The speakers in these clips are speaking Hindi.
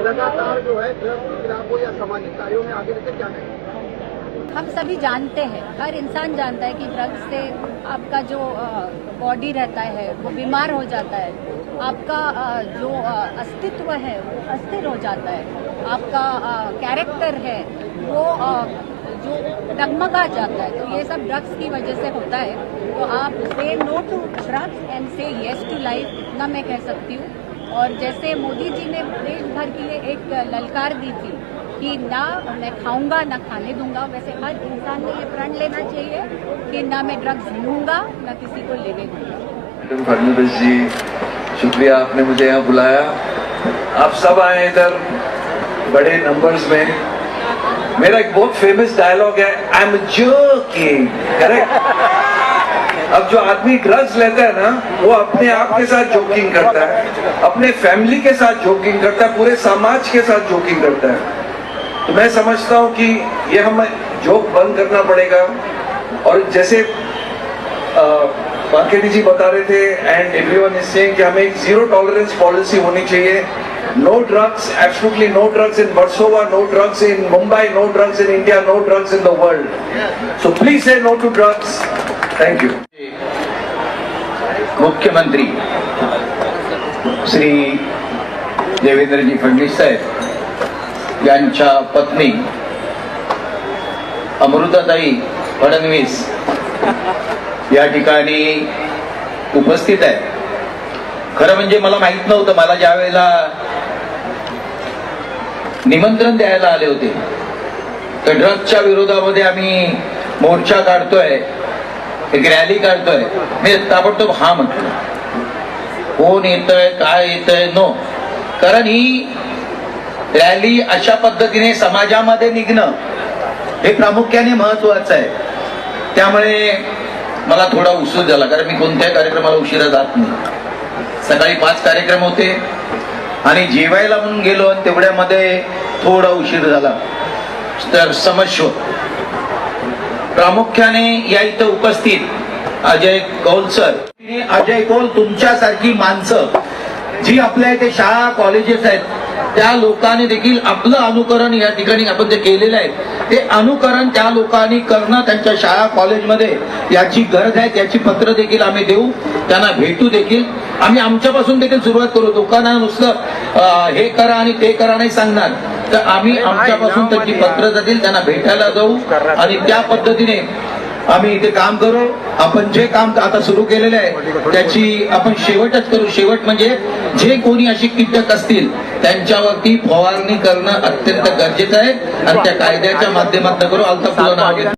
लगातार जो है या सामाजिक कार्यों में आगे लेकर क्या करें? हम सभी जानते हैं, हर इंसान जानता है कि ड्रग्स से आपका जो बॉडी रहता है वो बीमार हो जाता है, आपका जो अस्तित्व है वो अस्थिर हो जाता है, आपका कैरेक्टर है वो जो डगमगा जाता है। तो ये सब ड्रग्स की वजह से होता है। तो आप से नो टू ड्रग्स एंड से येस टू लाइफ, इतना मैं कह सकती हूँ। और जैसे मोदी जी ने देश भर के लिए एक ललकार दी थी कि ना मैं खाऊंगा ना खाने दूंगा, वैसे हर इंसान ने ये प्रण लेना चाहिए कि ना मैं ड्रग्स लूंगा ना किसी को लेने दूंगा। मैडम फडणवीस जी, शुक्रिया आपने मुझे यहाँ बुलाया। आप सब आए इधर बड़े नंबर्स में। मेरा एक बहुत फेमस डायलॉग है, आई एम जोकिंग, करेक्ट। अब जो आदमी ड्रग्स लेता है ना, वो अपने आप के साथ जोकिंग करता है, अपने फैमिली के साथ जोकिंग करता है, पूरे समाज के साथ जोकिंग करता है। तो मैं समझता हूँ कि ये हमें जोक बंद करना पड़ेगा। और जैसे बांकेडी जी बता रहे थे एंड एवरीवन इज सेइंग कि हमें एक जीरो टॉलरेंस पॉलिसी होनी चाहिए। No drugs, absolutely no drugs in Versova, no drugs in Mumbai, no drugs in India, no drugs in the world. So please say no to drugs. Thank you. मुख्यमंत्री श्री देवेंद्रजी फडणवीस साहेब यांच्या पत्नी अमृताताई फडणवीस या ठिकाणी उपस्थित आहे। खरं म्हणजे मला माहित नव्हतं, मला ज्या वेळेला निमंत्रण द्यायला आले होते तर ड्रग्सच्या विरोधामध्ये आम्ही मोर्चा काढतोय, एक रॅली काढतोय, मी ताबडतोब हा म्हटलं। कोण येतंय काय येतंय नो, कारण ही रॅली अशा पद्धतीने समाजामध्ये निघणं हे प्रामुख्याने महत्वाचं आहे। त्यामुळे मला थोडा उशीर झाला, कारण मी कोणत्याही कार्यक्रमाला उशिरा जात नाही। सकाळी 5 कार्यक्रम होते आणि जेवायला म्हणून गेलो आणि तेवढ्यामध्ये थोडा उशीर झाला। तर क्षमस्व। प्रामुख्याने या इथं उपस्थित अजय कौल सर, अजय कौल तुमच्यासारखी माणसं जी आपल्या इथे शाळा कॉलेजेस आहेत त्या लोकांनी देखील आपलं अनुकरण या ठिकाणी आपण जे केलेलं आहे ते अनुकरण त्या लोकांनी करणं त्यांच्या शाळा कॉलेजमध्ये याची गरज आहे. त्याची पत्र देखील आम्ही देऊ, त्यांना भेटू देखील. आम्ही आमच्यापासून देखील सुरुवात करू. लोकांना नुसतं हे करा आणि ते करा नाही सांगणार, तर आम्ही आमच्यापासून त्यांची पत्र जातील, त्यांना भेटायला जाऊ आणि त्या पद्धतीने आम्ही इथे काम करू. आपण जे काम आता सुरू केलेलं आहे त्याची आपण शेवटच करू. शेवट म्हणजे जे कोणी अशी कीटक असतील त्यांच्यावरती फवारणी करणं अत्यंत गरजेचं आहे आणि त्या कायद्याच्या माध्यमातून करू. अल्ताफ तुझं नाव घे.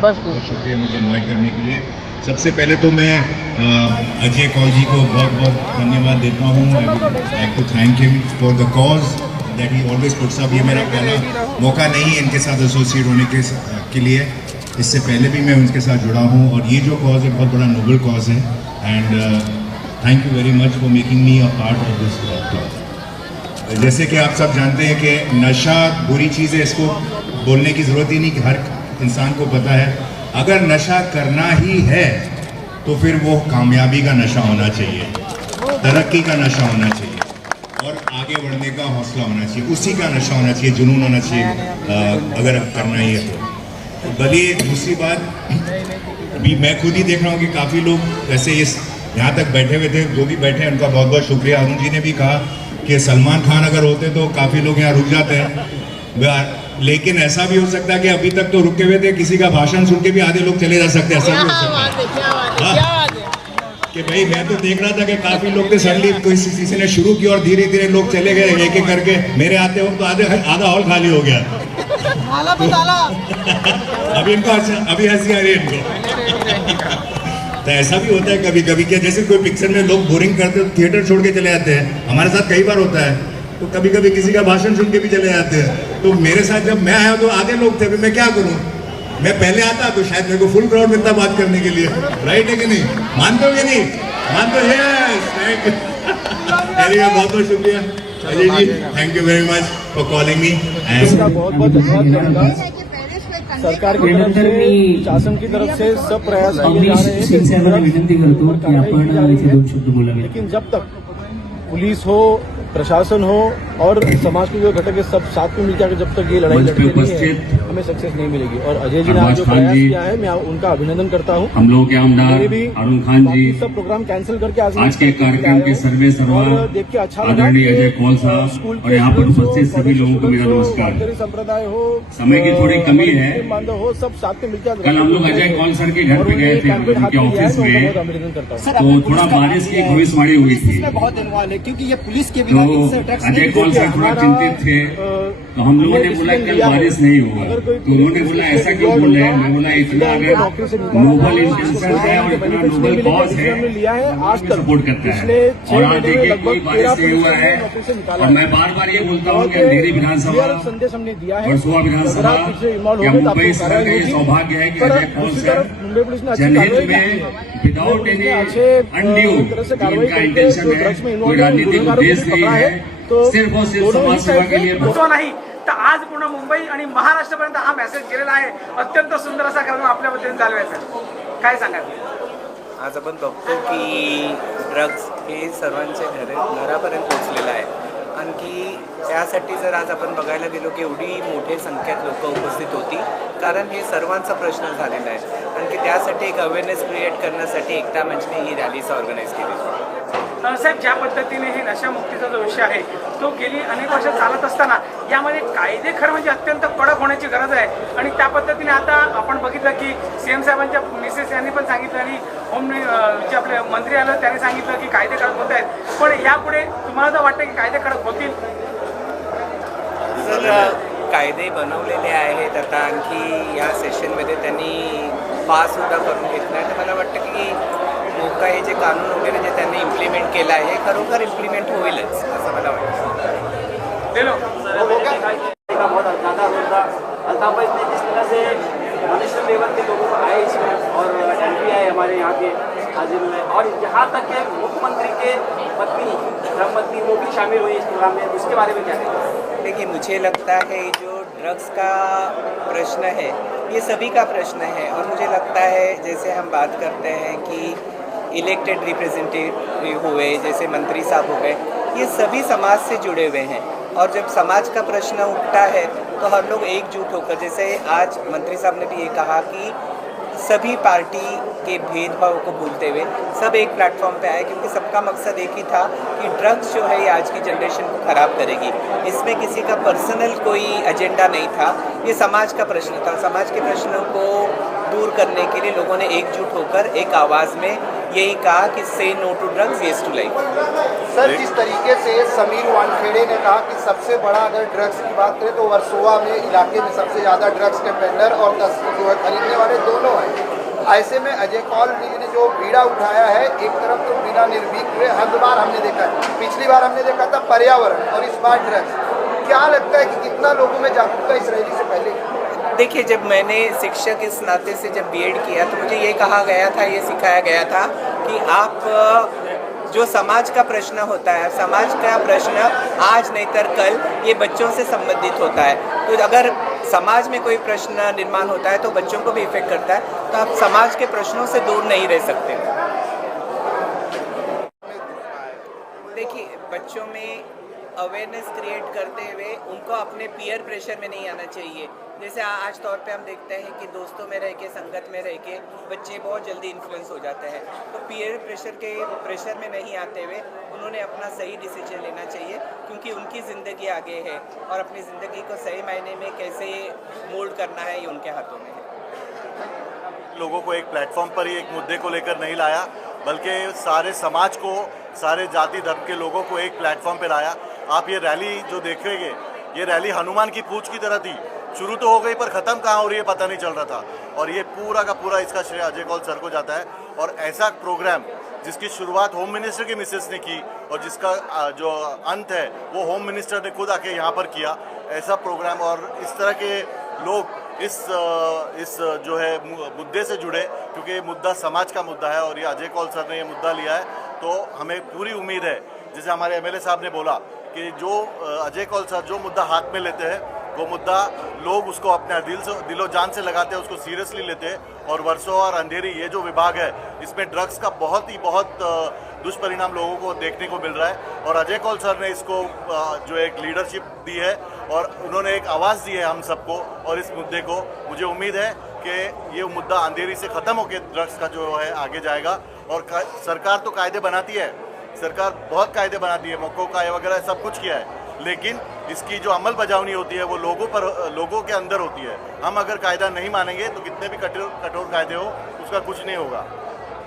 बहुत शुक्रिया मुझे इन्वाइट करने के लिए. सबसे पहले तो मैं अजय कौल जी को बहुत बहुत धन्यवाद देता हूँ. I would like to thank him for the cause that he always puts up. ये मेरा पहला मौका नहीं है इनके साथ एसोसिएट होने के लिए, इससे पहले भी मैं उनके साथ जुड़ा हूँ और ये जो कॉज है बहुत बड़ा नोबल कॉज है। And thank you very much for making me a part of this club. जैसे कि आप सब जानते हैं कि नशा बुरी चीज़ है, इसको बोलने की ज़रूरत ही नहीं कि हर इंसान को पता है। अगर नशा करना ही है तो फिर वो कामयाबी का नशा होना चाहिए, तरक्की का नशा होना चाहिए और आगे बढ़ने का हौसला होना चाहिए, उसी का नशा होना चाहिए, जुनून होना चाहिए अगर करना ही है तो। भले दूसरी बात अभी मैं खुद ही देख रहा हूँ कि काफ़ी लोग ऐसे इस यहाँ तक बैठे हुए थे, जो भी बैठे हैं उनका बहुत बहुत शुक्रिया। अरुण जी ने भी कहा कि सलमान खान अगर होते तो काफ़ी लोग यहाँ रुक जाते हैं, लेकिन ऐसा भी हो सकता है कि अभी तक तो रुके हुए थे, किसी का भाषण सुन के भी आधे लोग चले जा सकते हैं। ऐसा भी हो सकता है कि भाई मैं तो देख रहा था कि काफी लोग थे, सडनली किसी ने शुरू किया और धीरे धीरे लोग चले गए एक एक करके। मेरे आते वक्त तो आधा हॉल खाली हो गया। अभी इनको अभी हंसी आ रही है इनको। तो ऐसा भी होता है कभी कभी कि जैसे कोई पिक्चर में लोग बोरिंग करते हैं थिएटर छोड़ के चले जाते हैं, हमारे साथ कई बार होता है। तो कभी कभी किसी का भाषण सुन के भी चले जाते हैं। तो मेरे साथ जब मैं आया तो आधे लोग थे, मैं क्या करूं, मैं पहले आता तो शायद मेरे को फुल क्राउड मिलता बात करने के लिए। राइट है कि नहीं? मानते हो कि नहीं? मानते हो? यस। बहुत बहुत शुक्रिया Ajay ji, thank you very much for calling me. बहुत बहुत धन्यवाद सरकार की तरफ से, शासन की तरफ से सब प्रयास किए जा रहे हैं, विनंती करतो की आपण इथे 2 शब्द बोलावे। लेकिन जब तक पुलिस हो, प्रशासन हो और समाज के जो घटक है सब साथ में मिलकर जब तक ये लड़ाई लड़ते नहीं है, हमें सक्सेस नहीं मिलेगी। और अजय जी ने आज जो प्रयास किया है मैं उनका अभिनंदन करता हूँ। हम लोग के आमदार अरुण खान जी सब प्रोग्राम कैंसिल करके आज के कार्यक्रम के सर्वे सर्वा देख के अच्छा लगा। आदरणीय अजय कौल साहब और यहाँ पर उपस्थित सभी लोगों को मेरा नमस्कार। संप्रदाय हो, समय की थोड़ी कमी है, हो, सब साथ में मिलकर कल हम लोग अजय कौल सर के घर पे गए थे उनके ऑफिस में, तो थोड़ा बारिश की भविष्यवाणी हुई थी। बहुत इन्वॉल्व है क्योंकि ये पुलिस के तो अजय कौल सर थोड़ा चिंतित थे, तो हम लोगों ने बोला कल बारिश नहीं होगा। तो उन्होंने बोला ऐसा क्यों बोल रहे हैं? मैं बोला इतना अगर नोबल इंटेंशन है और इतना नोबल कॉज है आज सपोर्ट करता है और आज देखिए कोई बारिश नहीं हुआ है। और मैं बार बार ये बोलता हूँ कि अंधेरी विधानसभा, वर्सोवा विधानसभा या मुंबई शहर का ये सौभाग्य है कि अजय कौल सर जनहित में विदाउट एनी अनड्यू इनका इंटेंशन है, कोई राजनीतिक उद्देश्य नहीं है, सिर्फ और सिर्फ समाज सेवा के लिए नाही तर आज पूर्ण मुंबई आणि महाराष्ट्रापर्यंत हा मेसेज गेलेला आहे। अत्यंत सुंदर असा कार्यक्रम आपल्या वतीने चालवायचा, काय सांगाल? आज आपण बघतो की ड्रग्ज हे सर्वांच्या घरापर्यंत पोहोचलेलं आहे। आणखी त्यासाठी जर आज आपण बघायला गेलो की एवढी मोठ्या संख्येत लोक उपस्थित होती, कारण हे सर्वांचा प्रश्न झालेला आहे। आणखी त्यासाठी एक अवेअरनेस क्रिएट करण्यासाठी एकता मंचने ही रॅलीच ऑर्गनाईज केली। साहेब, ज्या पद्धतीने हे नशामुक्तीचा जो विषय आहे तो गेली अनेक वर्ष चालत असताना यामध्ये कायदे खरं म्हणजे अत्यंत कडक होण्याची गरज आहे। आणि त्या पद्धतीने आता आपण बघितलं की सीएम साहेबांच्या मिसेस यांनी पण सांगितलं आणि होम जे आपले मंत्री आलं त्यांनी सांगितलं की कायदे कडक होत आहेत, पण यापुढे तुम्हाला तर वाटतं की कायदे कडक होतील? सर, कायदे बनवलेले आहेत, आता आणखी या सेशनमध्ये त्यांनी पाससुद्धा करून घेतलं आहे। तर मला वाटतं की मोका हे जे कानून वगैरे जे त्यांनी इम्प्लिमेंट केलं आहे हे खरोखर इम्प्लिमेंट होईलच असं मला वाटतं। जिस तरह से नेशनल लेवल के लोगों को आए इसमें और एमपी आए हमारे यहाँ के हाजिर में, और यहाँ तक के मुख्यमंत्री के पत्नी धर्मपत्नी वो भी शामिल हुई इस प्रोग्राम में, उसके बारे में क्या कहेंगे? देखिए, मुझे लगता है जो ड्रग्स का प्रश्न है ये सभी का प्रश्न है, और मुझे लगता है जैसे हम बात करते हैं कि इलेक्टेड रिप्रेजेंटेटिव हुए, जैसे मंत्री साहब हो गए, ये सभी समाज से जुड़े हुए हैं। और जब समाज का प्रश्न उठता है तो हर लोग एकजुट होकर, जैसे आज मंत्री साहब ने भी ये कहा कि सभी पार्टी के भेदभाव को भूलते हुए सब एक प्लेटफॉर्म पे आए, क्योंकि सबका मकसद एक ही था कि ड्रग्स जो है ये आज की जनरेशन को ख़राब करेगी। इसमें किसी का पर्सनल कोई एजेंडा नहीं था, ये समाज का प्रश्न था। समाज के प्रश्नों को दूर करने के लिए लोगों ने एकजुट होकर एक आवाज़ में यही कहा कि say no to drugs, yes to life. Sir, जिस तरीके से समीर वानखेड़े ने कहा कि सबसे बड़ा अगर ड्रग्स की बात करें तो वर्सोवा में इलाके में सबसे ज़्यादा ड्रग्स के पेंडर और खरीदने वाले दोनों हैं। ऐसे में अजय कौल जी ने जो बीड़ा उठाया है, एक तरफ तो बिना निर्भीक हुए, हर बार हमने देखा है, पिछली बार हमने देखा था पर्यावरण और इस बार ड्रग्स, क्या लगता है कि कितना लोगों में जागरूकता इस रैली से पहले? देखिए, जब मैंने शिक्षक इस नाते से जब बीएड किया तो मुझे ये कहा गया था, ये सिखाया गया था कि आप जो समाज का प्रश्न होता है, समाज का प्रश्न आज नहीं तो कल ये बच्चों से संबंधित होता है। तो अगर समाज में कोई प्रश्न निर्माण होता है तो बच्चों को भी इफेक्ट करता है, तो आप समाज के प्रश्नों से दूर नहीं रह सकते। देखिए, बच्चों में अवेयरनेस क्रिएट करते हुए उनको अपने पीयर प्रेशर में नहीं आना चाहिए। जैसे आज तौर पे हम देखते हैं कि दोस्तों में रह के, संगत में रह के बच्चे बहुत जल्दी इन्फ्लुएंस हो जाते हैं। तो पीयर प्रेशर में नहीं आते हुए उन्होंने अपना सही डिसीजन लेना चाहिए, क्योंकि उनकी ज़िंदगी आगे है और अपनी ज़िंदगी को सही मायने में कैसे मोल्ड करना है ये उनके हाथों में है। लोगों को एक प्लेटफॉर्म पर ही एक मुद्दे को लेकर नहीं लाया, बल्कि सारे समाज को, सारे जाति धर्म के लोगों को एक प्लेटफॉर्म पर लाया। आप ये रैली जो देखेंगे, ये रैली हनुमान की पूंछ की तरह थी। शुरू तो हो गई पर ख़त्म कहाँ हो रही है पता नहीं चल रहा था। और ये पूरा का पूरा इसका श्रेय अजय कौल सर को जाता है। और ऐसा प्रोग्राम जिसकी शुरुआत होम मिनिस्टर की मिसेस ने की और जिसका जो अंत है वो होम मिनिस्टर ने खुद आके यहाँ पर किया, ऐसा प्रोग्राम। और इस तरह के लोग इस जो है मुद्दे से जुड़े, क्योंकि ये मुद्दा समाज का मुद्दा है और ये अजय कौल सर ने ये मुद्दा लिया है, तो हमें पूरी उम्मीद है, जैसे हमारे एमएलए साहब ने बोला कि जो अजय कौल सर जो मुद्दा हाथ में लेते हैं वो मुद्दा लोग उसको अपने दिलो जान से लगाते हैं, उसको सीरियसली लेते हैं। और वर्सोवा और अंधेरी ये जो विभाग है, इसमें ड्रग्स का बहुत दुष्परिणाम लोगों को देखने को मिल रहा है। और अजय कौल सर ने इसको जो एक लीडरशिप दी है और उन्होंने एक आवाज़ दी है हम सबको और इस मुद्दे को। मुझे उम्मीद है कि ये मुद्दा अंधेरी से ख़त्म होकर ड्रग्स का जो है आगे जाएगा। और सरकार तो कायदे बनाती है, सरकार बहुत कायदे बनाती है, मौक़ों का वगैरह सब कुछ किया है, लेकिन इसकी जो अमल बजावनी होती है वो लोगों के अंदर होती है। हम अगर कायदा नहीं मानेंगे तो कितने भी कठोर कायदे हो उसका कुछ नहीं होगा।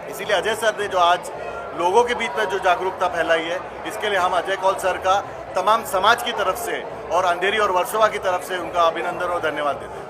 इसीलिए अजय सर ने जो आज लोगों के बीच में जो जागरूकता फैलाई है, इसके लिए हम अजय कौल सर का तमाम समाज की तरफ से और अंधेरी और वर्सोवा की तरफ से उनका अभिनंदन और धन्यवाद देते हैं।